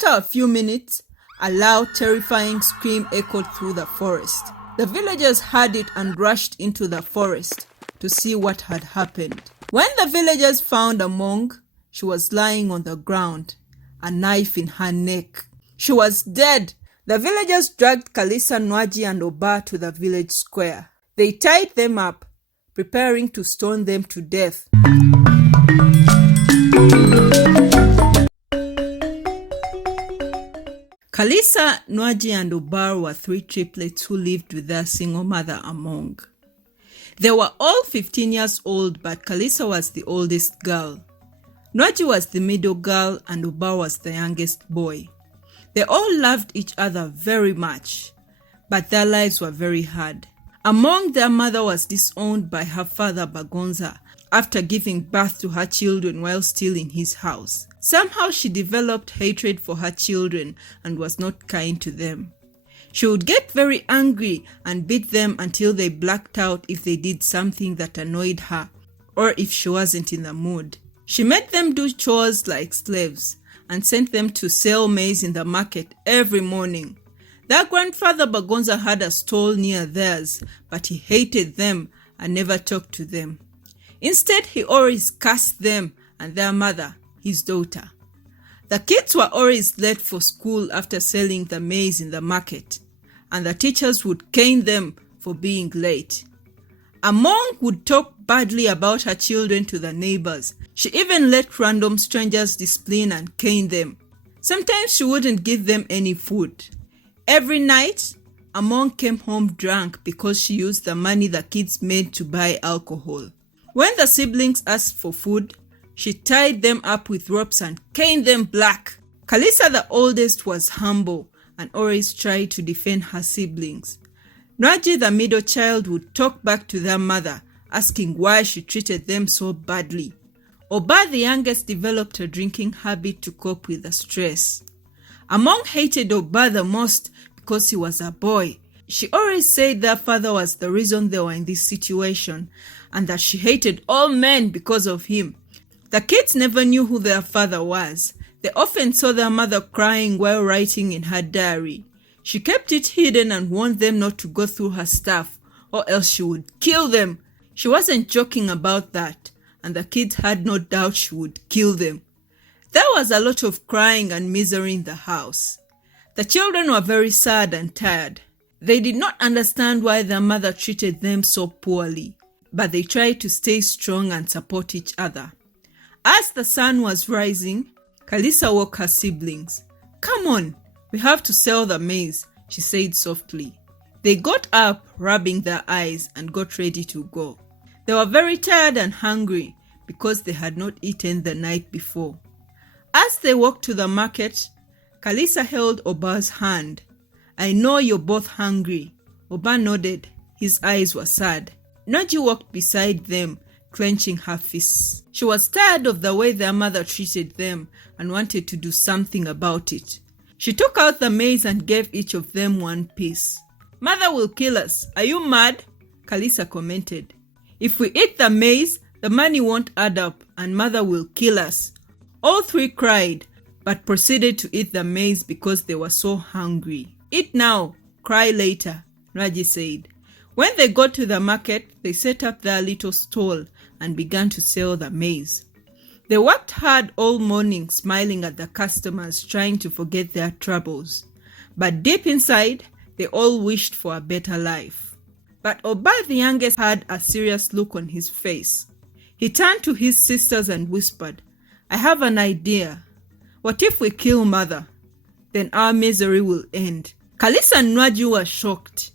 After a few minutes, a loud, terrifying scream echoed through the forest. The villagers heard it and rushed into the forest to see what had happened. When the villagers found a monk, she was lying on the ground, a knife in her neck. She was dead. The villagers dragged Kalisa, Nwaji, and Oba to the village square. They tied them up, preparing to stone them to death. Kalisa, Nwaji, and Oba were 3 triplets who lived with their single mother Among. They were all 15 years old, but Kalisa was the oldest girl. Nwaji was the middle girl and Oba was the youngest boy. They all loved each other very much, but their lives were very hard. Among, their mother was disowned by her father Bagonza after giving birth to her children while still in his house. Somehow she developed hatred for her children and was not kind to them. She would get very angry and beat them until they blacked out if they did something that annoyed her or if she wasn't in the mood. She made them do chores like slaves and sent them to sell maize in the market every morning. Their grandfather Bagonza had a stall near theirs, but he hated them and never talked to them. Instead, he always cursed them and their mother, his daughter. The kids were always late for school after selling the maize in the market, and the teachers would cane them for being late. Among would talk badly about her children to the neighbors. She even let random strangers discipline and cane them. Sometimes she wouldn't give them any food. Every night, Among came home drunk because she used the money the kids made to buy alcohol. When the siblings asked for food, she tied them up with ropes and caned them black. Kalisa, the oldest, was humble and always tried to defend her siblings. Nwaji, the middle child, would talk back to their mother, asking why she treated them so badly. Oba, the youngest, developed a drinking habit to cope with the stress. Among hated Oba the most because he was a boy. She always said their father was the reason they were in this situation and that she hated all men because of him. The kids never knew who their father was. They often saw their mother crying while writing in her diary. She kept it hidden and warned them not to go through her stuff or else she would kill them. She wasn't joking about that, and the kids had no doubt she would kill them. There was a lot of crying and misery in the house. The children were very sad and tired. They did not understand why their mother treated them so poorly, but they tried to stay strong and support each other. As the sun was rising, Kalisa woke her siblings. "Come on, we have to sell the maize," she said softly. They got up, rubbing their eyes, and got ready to go. They were very tired and hungry because they had not eaten the night before. As they walked to the market, Kalisa held Oba's hand. "I know you're both hungry." Oba nodded. His eyes were sad. Nwaji walked beside them, clenching her fists. She was tired of the way their mother treated them and wanted to do something about it. She took out the maize and gave each of them one piece. "Mother will kill us. Are you mad?" Kalisa commented. "If we eat the maize, the money won't add up and Mother will kill us." All 3 cried, but proceeded to eat the maize because they were so hungry. "Eat now, cry later," Nwaji said. When they got to the market, they set up their little stall and began to sell the maize. They worked hard all morning, smiling at the customers, trying to forget their troubles. But deep inside, they all wished for a better life. But Oba, the youngest, had a serious look on his face. He turned to his sisters and whispered, "I have an idea. What if we kill Mother? Then our misery will end." Kalisa and Nwaji were shocked.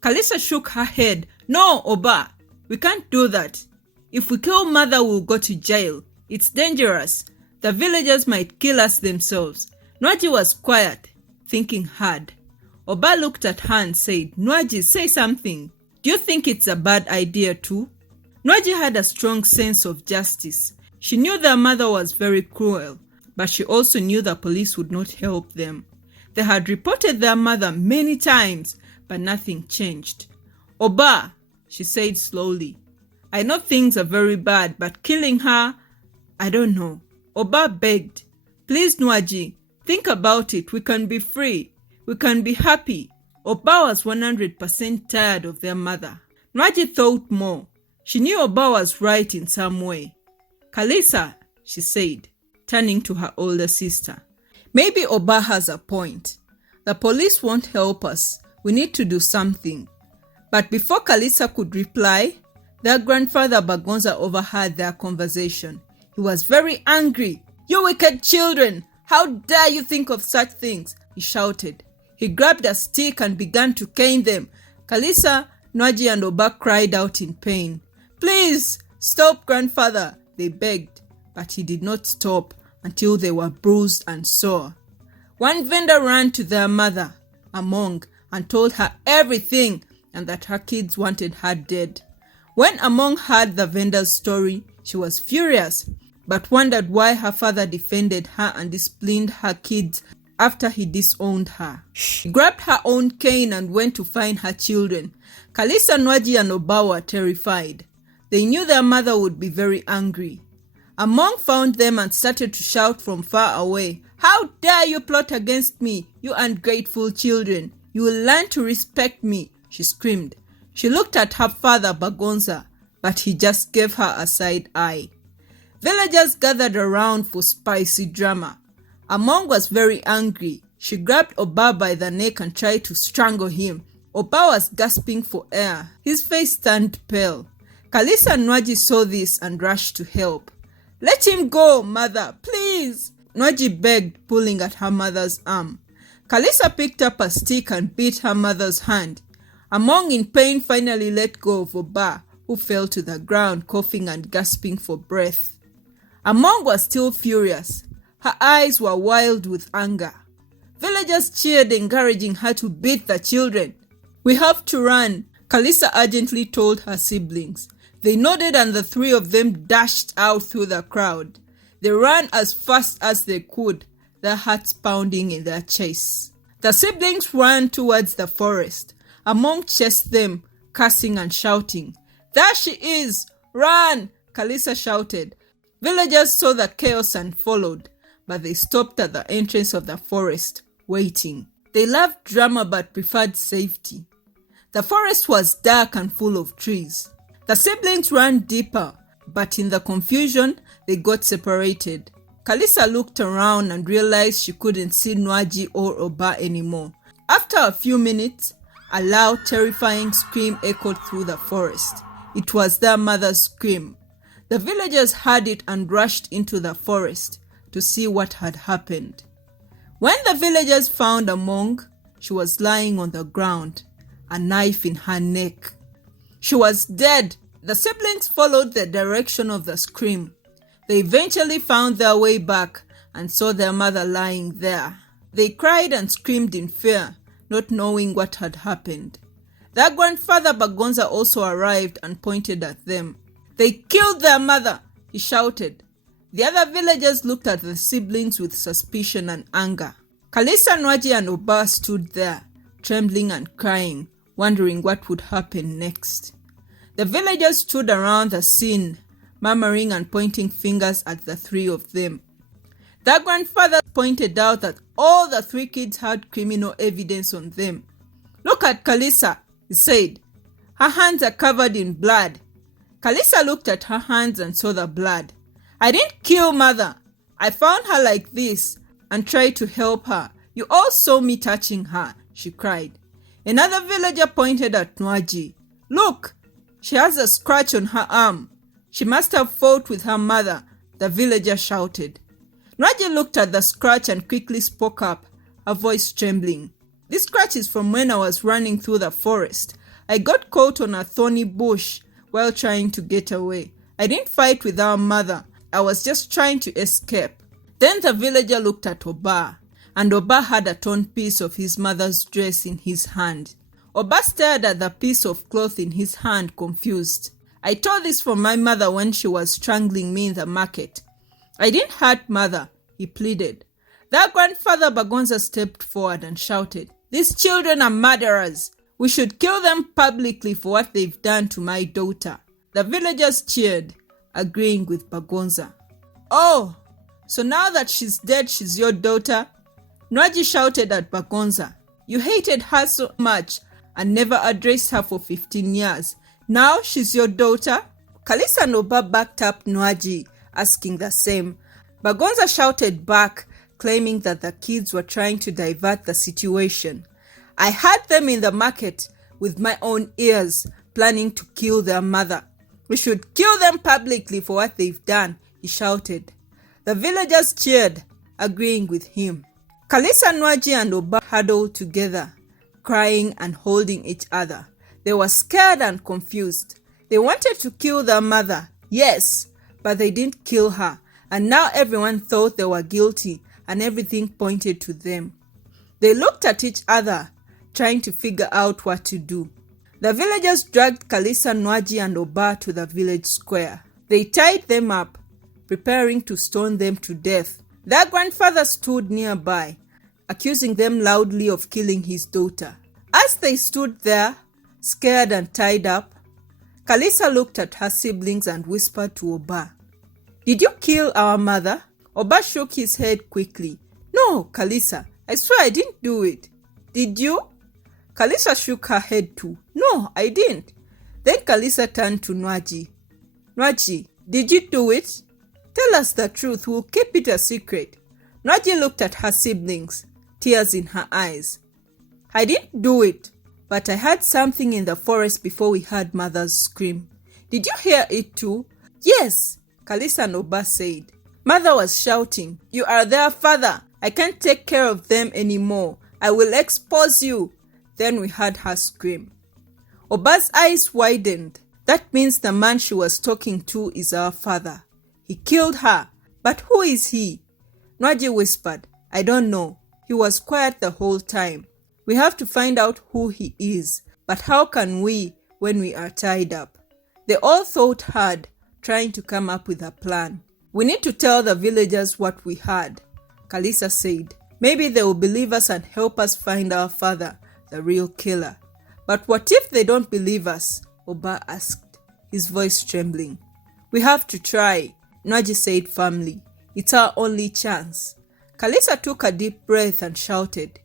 Kalisa shook her head. "No, Oba, we can't do that. If we kill Mother, we'll go to jail. It's dangerous. The villagers might kill us themselves." Nwaji was quiet, thinking hard. Oba looked at her and said, "Nwaji, say something. Do you think it's a bad idea too?" Nwaji had a strong sense of justice. She knew their mother was very cruel, but she also knew the police would not help them. They had reported their mother many times, but nothing changed. "Oba," she said slowly, "I know things are very bad, but killing her, I don't know." Oba begged, "Please, Nwaji, Think about it, we can be free, we can be happy. Oba was 100% tired of their mother. Nwaji thought more. She knew Oba was right in some way. Kalisa, she said, turning to her older sister. Maybe Oba has a point. The police won't help us. We need to do something. But before Kalisa could reply, their grandfather Bagonza overheard their conversation. He was very angry. "You wicked children! How dare you think of such things?" he shouted. He grabbed a stick and began to cane them. Kalisa, Nwaji and Oba cried out in pain. "Please, stop, grandfather," they begged. But he did not stop until they were bruised and sore. One vendor ran to their mother, Among, and told her everything and that her kids wanted her dead. When Among heard the vendor's story, she was furious, but wondered why her father defended her and disciplined her kids after he disowned her. She grabbed her own cane and went to find her children. Kalisa, Nwaji and Oba were terrified. They knew their mother would be very angry. Among found them and started to shout from far away, "How dare you plot against me, you ungrateful children! You will learn to respect me," she screamed. She looked at her father Bagonza, but he just gave her a side eye. Villagers gathered around for spicy drama. Among was very angry. She grabbed Oba by the neck and tried to strangle him. Oba was gasping for air. His face turned pale. Kalisa and Nwaji saw this and rushed to help. "Let him go, mother, please," Nwaji begged, pulling at her mother's arm. Kalisa picked up a stick and beat her mother's hand. Among, in pain, finally let go of Oba, who fell to the ground, coughing and gasping for breath. Among was still furious. Her eyes were wild with anger. Villagers cheered, encouraging her to beat the children. "We have to run," Kalisa urgently told her siblings. They nodded and the three of them dashed out through the crowd. They ran as fast as they could, their hearts pounding in their chests. The siblings ran towards the forest. Among chased them, cursing and shouting. "There she is! Run!" Kalisa shouted. Villagers saw the chaos and followed, but they stopped at the entrance of the forest, waiting. They loved drama but preferred safety. The forest was dark and full of trees. The siblings ran deeper, but in the confusion, they got separated. Kalisa looked around and realized she couldn't see Nwaji or Oba anymore. After a few minutes, a loud, terrifying scream echoed through the forest. It was their mother's scream. The villagers heard it and rushed into the forest to see what had happened. When the villagers found Among, she was lying on the ground, a knife in her neck. She was dead. The siblings followed the direction of the scream. They eventually found their way back and saw their mother lying there. They cried and screamed in fear, not knowing what had happened. Their grandfather Bagonza also arrived and pointed at them. "They killed their mother," he shouted. The other villagers looked at the siblings with suspicion and anger. Kalisa, Nwaji and Oba stood there, trembling and crying, wondering what would happen next. The villagers stood around the scene, murmuring and pointing fingers at the three of them. Their grandfather pointed out that all the three kids had criminal evidence on them. "Look at Kalisa," he said. "Her hands are covered in blood." Kalisa looked at her hands and saw the blood. "I didn't kill mother. I found her like this and tried to help her. You all saw me touching her," she cried. Another villager pointed at Nwaji. "Look, she has a scratch on her arm. She must have fought with her mother," the villager shouted. Nwaji looked at the scratch and quickly spoke up, her voice trembling. "This scratch is from when I was running through the forest. I got caught on a thorny bush while trying to get away. I didn't fight with our mother. I was just trying to escape." Then the villager looked at Oba, and Oba had a torn piece of his mother's dress in his hand. Oba stared at the piece of cloth in his hand, confused. "I tore this from my mother when she was strangling me in the market. I didn't hurt mother," he pleaded. Their grandfather Bagonza stepped forward and shouted, "These children are murderers. We should kill them publicly for what they've done to my daughter." The villagers cheered, agreeing with Bagonza. "Oh, so now that she's dead, she's your daughter?" Nwaji shouted at Bagonza. You hated her so much and never addressed her for 15 years. Now she's your daughter? Kalisa and Oba backed up Nwaji, asking the same. Bagonza shouted back, claiming that the kids were trying to divert the situation. I had them in the market with my own ears, planning to kill their mother. We should kill them publicly for what they've done, he shouted. The villagers cheered, agreeing with him. Kalisa, Nwaji and Oba huddled together, crying and holding each other. They were scared and confused. They wanted to kill their mother, yes, but they didn't kill her, and now everyone thought they were guilty and everything pointed to them. They looked at each other, trying to figure out what to do. The villagers dragged Kalisa, Nwaji and Oba to the village square. They tied them up, preparing to stone them to death. Their grandfather stood nearby, accusing them loudly of killing his daughter. As they stood there, scared and tied up, Kalisa looked at her siblings and whispered to Oba, Did you kill our mother? Oba shook his head quickly. No, Kalisa, I swear I didn't do it. Did you? Kalisa shook her head too. No, I didn't. Then Kalisa turned to Nwaji. Nwaji, did you do it? Tell us the truth, we'll keep it a secret. Nwaji looked at her siblings, tears in her eyes. I didn't do it, but I heard something in the forest before we heard Mother's scream. Did you hear it too? Yes, Kalisa and Oba said. Mother was shouting, You are their father. I can't take care of them anymore. I will expose you. Then we heard her scream. Oba's eyes widened. That means the man she was talking to is our father. He killed her. But who is he? Nwaji whispered, I don't know. He was quiet the whole time. We have to find out who he is. But how can we when we are tied up? They all thought hard, trying to come up with a plan. We need to tell the villagers what we heard, Kalisa said. Maybe they will believe us and help us find our father, the real killer. But what if they don't believe us? Oba asked, his voice trembling. We have to try, Nwaji said firmly. It's our only chance. Kalisa took a deep breath and shouted,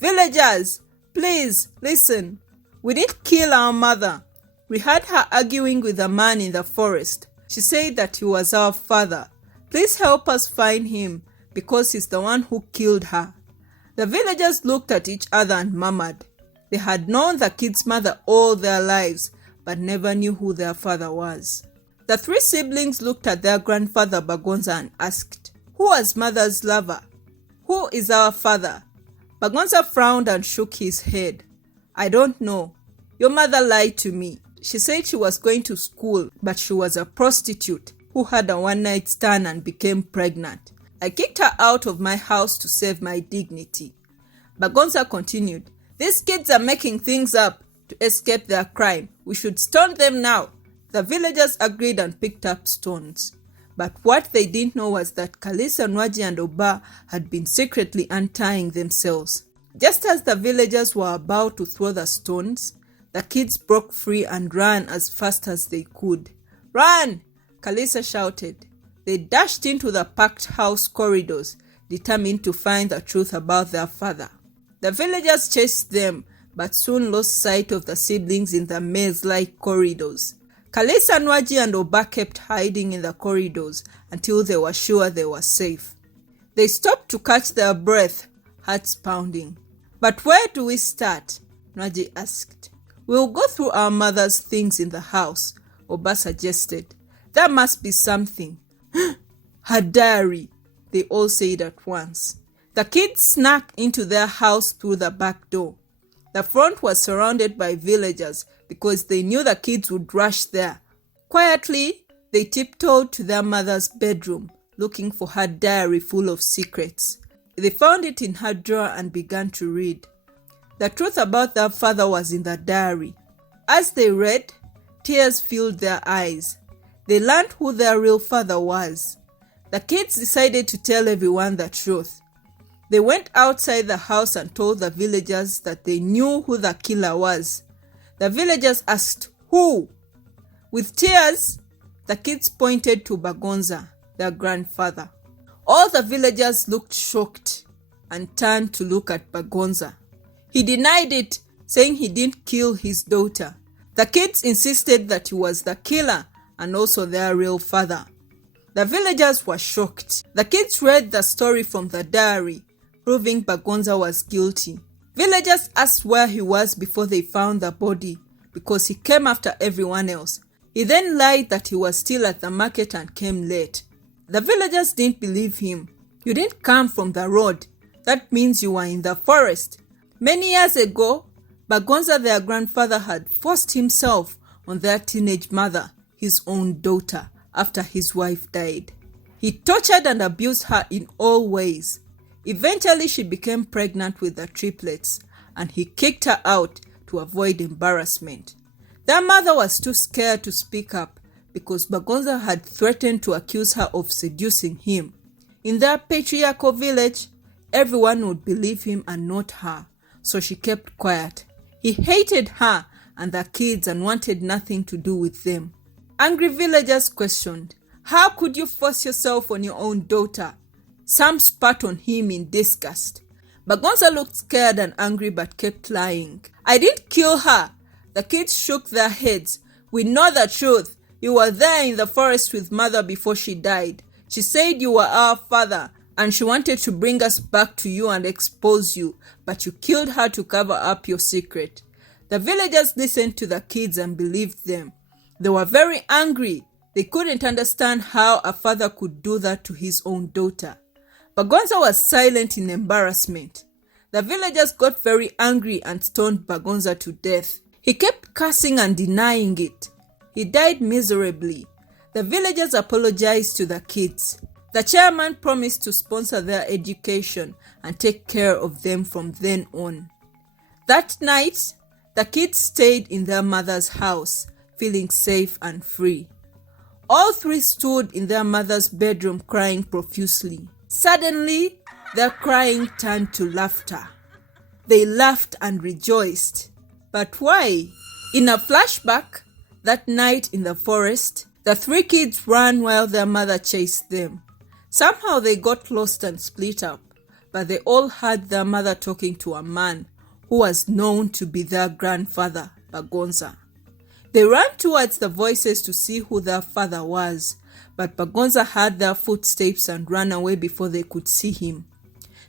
Villagers, please listen. We didn't kill our mother. We heard her arguing with a man in the forest. She said that he was our father. Please help us find him because he's the one who killed her. The villagers looked at each other and murmured. They had known the kid's mother all their lives, but never knew who their father was. The three siblings looked at their grandfather Bagonza and asked, Who was mother's lover? Who is our father? Bagonza frowned and shook his head. I don't know. Your mother lied to me. She said she was going to school, but she was a prostitute who had a one-night stand and became pregnant. I kicked her out of my house to save my dignity. Bagonza continued, These kids are making things up to escape their crime. We should stone them now. The villagers agreed and picked up stones. But what they didn't know was that Kalisa, Nwaji and Oba had been secretly untying themselves. Just as the villagers were about to throw the stones, the kids broke free and ran as fast as they could. Run! Kalisa shouted. They dashed into the packed house corridors, determined to find the truth about their father. The villagers chased them, but soon lost sight of the siblings in the maze-like corridors. Kalisa, Nwaji and Oba kept hiding in the corridors until they were sure they were safe. They stopped to catch their breath, hearts pounding. But where do we start? Nwaji asked. We'll go through our mother's things in the house, Oba suggested. There must be something. Her diary, they all said at once. The kids snuck into their house through the back door. The front was surrounded by villagers because they knew the kids would rush there. Quietly, they tiptoed to their mother's bedroom, looking for her diary full of secrets. They found it in her drawer and began to read. The truth about their father was in the diary. As they read, tears filled their eyes. They learned who their real father was. The kids decided to tell everyone the truth. They went outside the house and told the villagers that they knew who the killer was. The villagers asked, Who? With tears, the kids pointed to Bagonza, their grandfather. All the villagers looked shocked. and turned to look at Bagonza. He denied it, saying he didn't kill his daughter. The kids insisted that he was the killer and also their real father. The villagers were shocked. The kids read the story from the diary, proving Bagonza was guilty. Villagers asked where he was before they found the body, because he came after everyone else. He then lied that he was still at the market and came late. The villagers didn't believe him. You didn't come from the road. That means you were in the forest. Many years ago, Bagonza, their grandfather, had forced himself on their teenage mother, his own daughter, after his wife died. He tortured and abused her in all ways. Eventually, she became pregnant with the triplets, and he kicked her out to avoid embarrassment. Their mother was too scared to speak up because Bagonza had threatened to accuse her of seducing him. In their patriarchal village, everyone would believe him and not her, so she kept quiet. He hated her and the kids and wanted nothing to do with them. Angry villagers questioned, "How could you force yourself on your own daughter?" Some spat on him in disgust. Bagonza looked scared and angry but kept lying. "I didn't kill her." The kids shook their heads. "We know the truth. You were there in the forest with mother before she died. She said you were our father and she wanted to bring us back to you and expose you, but you killed her to cover up your secret." The villagers listened to the kids and believed them. They were very angry. They couldn't understand how a father could do that to his own daughter. Bagonza was silent in embarrassment. The villagers got very angry and stoned Bagonza to death. He kept cursing and denying it. He died miserably. The villagers apologized to the kids. The chairman promised to sponsor their education and take care of them from then on. That night, the kids stayed in their mother's house, feeling safe and free. All three stood in their mother's bedroom crying profusely. Suddenly, their crying turned to laughter. They laughed and rejoiced. But why? In a flashback, that night in the forest, the three kids ran while their mother chased them. Somehow they got lost and split up, but they all heard their mother talking to a man who was known to be their grandfather, Bagonza. They ran towards the voices to see who their father was, but Bagonza heard their footsteps and ran away before they could see him.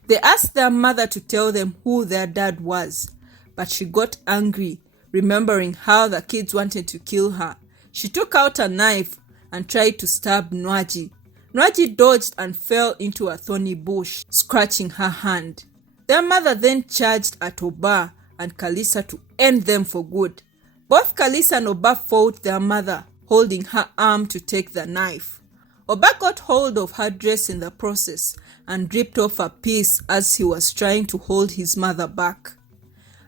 They asked their mother to tell them who their dad was, but she got angry, remembering how the kids wanted to kill her. She took out a knife and tried to stab Nwaji. Nwaji dodged and fell into a thorny bush, scratching her hand. Their mother then charged at Oba and Kalisa to end them for good. Both Kalisa and Oba fought their mother, holding her arm to take the knife. Oba got hold of her dress in the process and ripped off a piece as he was trying to hold his mother back.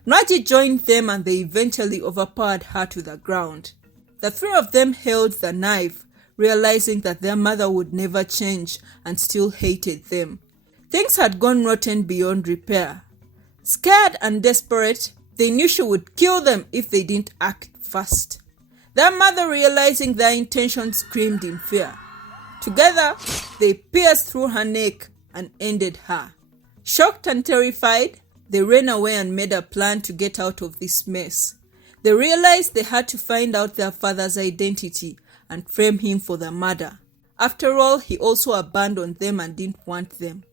Nwaji joined them and they eventually overpowered her to the ground. The three of them held the knife, realizing that their mother would never change and still hated them. Things had gone rotten beyond repair. Scared and desperate, they knew she would kill them if they didn't act fast. Their mother, realizing their intentions, screamed in fear. Together, they pierced through her neck and ended her. Shocked and terrified, they ran away and made a plan to get out of this mess. They realized they had to find out their father's identity and frame him for the murder. After all, he also abandoned them and didn't want them.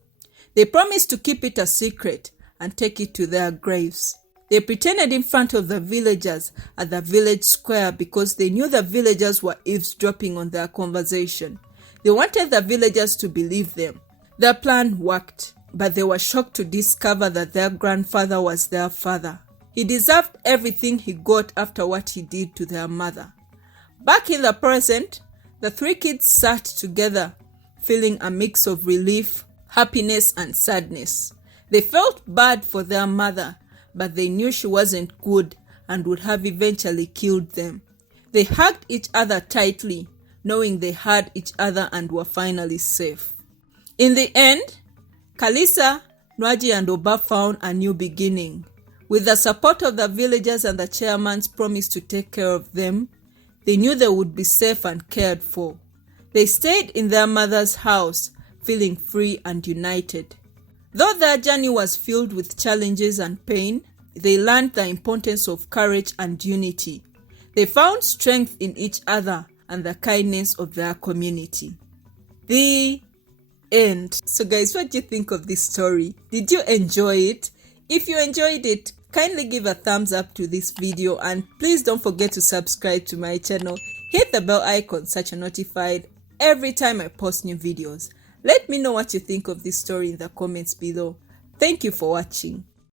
They promised to keep it a secret and take it to their graves. They pretended in front of the villagers at the village square because they knew the villagers were eavesdropping on their conversation. They wanted the villagers to believe them. Their plan worked, but they were shocked to discover that their grandfather was their father. He deserved everything he got after what he did to their mother. Back in the present, the three kids sat together, feeling a mix of relief, happiness, and sadness. They felt bad for their mother, but they knew she wasn't good and would have eventually killed them. They hugged each other tightly, knowing they had each other and were finally safe. In the end, Kalisa, Nwaji, and Oba found a new beginning. With the support of the villagers and the chairman's promise to take care of them, they knew they would be safe and cared for. They stayed in their mother's house, feeling free and united. Though their journey was filled with challenges and pain, they learned the importance of courage and unity. They found strength in each other and the kindness of their community. The end. So guys, what do you think of this story? Did you enjoy it? If you enjoyed it, kindly give a thumbs up to this video, and please don't forget to subscribe to my channel. Hit the bell icon so you're notified every time I post new videos. Let me know what you think of this story in the comments below. Thank you for watching.